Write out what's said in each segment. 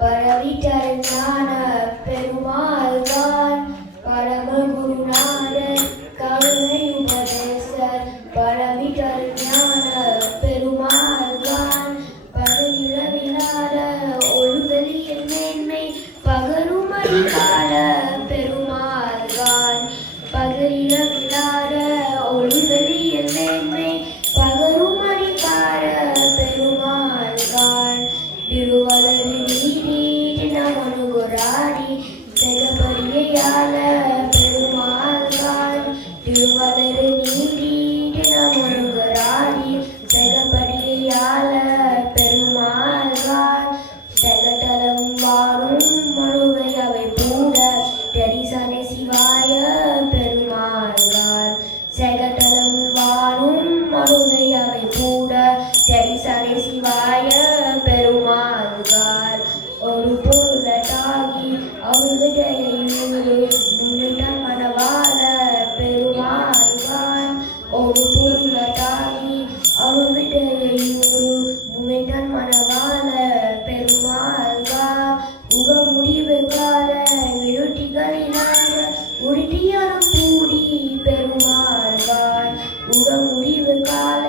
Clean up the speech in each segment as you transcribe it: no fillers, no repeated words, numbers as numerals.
பரவிட்டர் ஞான பெருமாள்தான் பரமகுருநாதர் கருணை உபதேசர் பரவிட்டர் ஞான பெருமாள்தான் பகலிரவிலாத ஒழுவெளியின் மேன்மை பகரும் அதிகார பெருமாள்தான் பகலிரவிலாத ஒழுவெளியின் மேன்மை பகரும் அதிகார பெருமாள்தான் திருவளரி நீடி நமனுகுராடி ஜெகபரியால பெருமாள்தான் திருவளரி நீடி நமனுகுராடி ஜெகபரியால பெருமாள்தான் ஜெகடலம் வாரும் மனுவை அவை பூட தெரிசனை சிவாய பெருமாள்தான் ஜெகடலம் வாரும் மனுவை அவை பூட தெரிசனை சிவாய பெருமாள்தான் ஒரு பொருளதாகி அருவிடையூறு முன்னிடம் மனவாள பெருமாள்தான் ஒரு பொருளதாகி அருவிடையூறு முன்னிடம் மனவாள பெருமாள்தான் உக முடிவு கால விருட்டிகளிலாக உருட்டியரும் கூடி பெருமாள்தான் உக முடிவு கால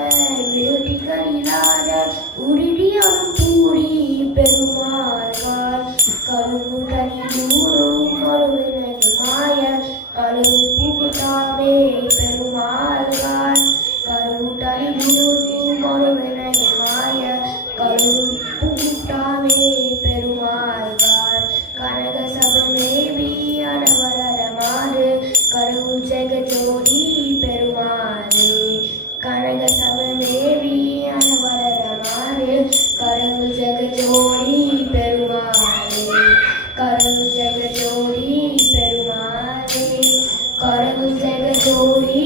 விருட்டிகளிலாக உருட்டியரும் கூடி பெருமாள்தான் கருமுகனி நூறு மறுவினகு மாய கரு புகுதாமே பெருமாள்தான் கருமுகனி நூறு மறுவினகு மாய கரு புகுதாமே பெருமாள்தான் கனக சபமேவி அனவரமாறு கருள் ஜெகஜோதி பெருமாளே கனக சபமேவி அனவரமாறு கருள் ஜெகஜோதி பெருமாளே கருள் ஜெகஜோதி பெருமாளே கருள் ஜெகஜோதி